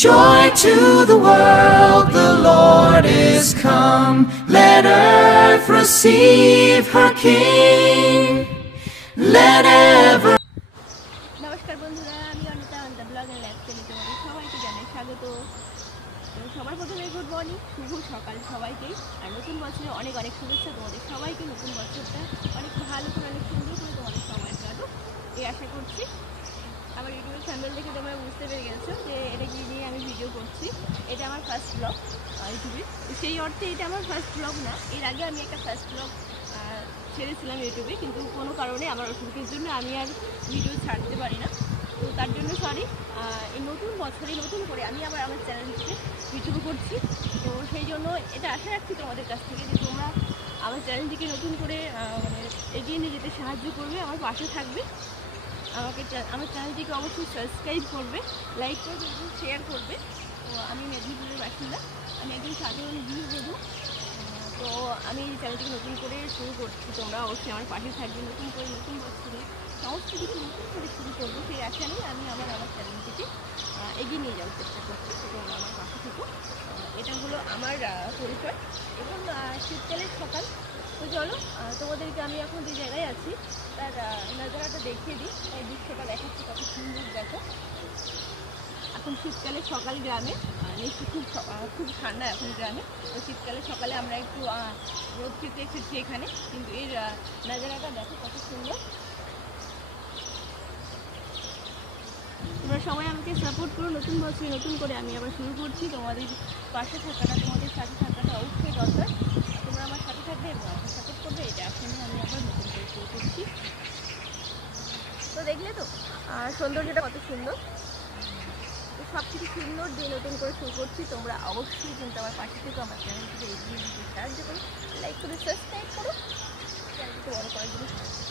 Joy to the world, the Lord is come. Let earth receive her King. Let ever. নমস্কার বন্ধুরা, আমি Anita Anita blog and লাইফস্টাইলে তোমাদের সবাইকে জানাই স্বাগত। সবার প্রথমে গুড মর্নিং, শুভ সকাল সবাইকেই। আর নতুন বছরে অনেক অনেক শুভেচ্ছা তোমাদের সবাইকে। নতুন বছরটা অনেক ভালো করে, অনেক সুন্দর করে তোমাদের সময় কাটুক এই আশা করছি। আমার ইউটিউবের চ্যানেল দেখে তোমরা বুঝতে পেরে গেছো যে এটা কি নিয়ে আমি ভিডিও করছি। এটা আমার ফার্স্ট ব্লগ ইউটিউবে। সেই অর্থে এটা আমার ফার্স্ট ব্লগ না, এর আগে আমি একটা ফার্স্ট ব্লগ ছেড়েছিলাম ইউটিউবে, কিন্তু কোনো কারণে আমার অসুবিধার জন্য আমি আর ভিডিও ছাড়তে পারি না। তো তার জন্য সরি। এই নতুন বছরে নতুন করে আমি আবার আমার চ্যানেলটিকে ভিডিও করছি। তো সেই জন্য এটা আশা রাখছি তোমাদের কাছ থেকে যে তোমরা আমার চ্যানেলটিকে নতুন করে মানে এগিয়ে নিয়ে যেতে সাহায্য করবে, আমার পাশে থাকবে। আমার চ্যানেলটিকে অবশ্যই সাবস্ক্রাইব করবে, লাইক করবে এবং শেয়ার করবে। তো আমি মেদিনীপুরের বাসিন্দা, আমি একজন সাধারণ গৃহবধূ। তো আমি এই চ্যানেলটিকে নতুন করে শুরু করছি, তোমরা অবশ্যই আমার পাশে থাকবে। নতুন করে নতুন বছরে সমস্ত কিছু নতুন করে শুরু করবো, সেই আশা নিয়ে আমি আমার চ্যানেলটিকে এগিয়ে নিয়ে যাওয়ার চেষ্টা করছি। তো তোমরা আমার পাশে থেকো। এটা হলো আমার পরিচয়। এবং শীতকালের সকাল। তো চলো তোমাদেরকে আমি এখন যে জায়গায় আছি তার নজারাটা দেখিয়ে দিই। এই দৃশ্যটা দেখাচ্ছি, কত সুন্দর দেখো। এখন শীতকালে সকাল গ্রামে নিশ্চয়ই খুব ঠান্ডা এখন গ্রামে। তো শীতকালে সকালে আমরা একটু রোদ খেতে এসেছি এখানে, কিন্তু এর নজারাটা দেখো কত সুন্দর। তোমরা সবাই আমাকে সাপোর্ট করো। নতুন বছরে নতুন করে আমি আবার শুরু করছি। তোমাদের পাশে থাকাটা, তোমাদের সাথে থাকাটা অবশ্যই দরকার। তোমরা আমার সাথে থাকবে এবং আমাকে সাপোর্ট করবে, এটা আসলে আমি আবার নতুন করে শুরু করছি। তো দেখলে তো সৌন্দর্যটা কত সুন্দর। তো সব কিছু সুন্দর দিয়ে নতুন করে শুরু করছি। তোমরা অবশ্যই কিন্তু আমার পাশে থেকে আমার চ্যানেলটিকে এগিয়ে নিতে সাহায্য করো, লাইক করে সাবস্ক্রাইব করো, চ্যানেলটিকে বড় করার জন্য সাহায্য করো।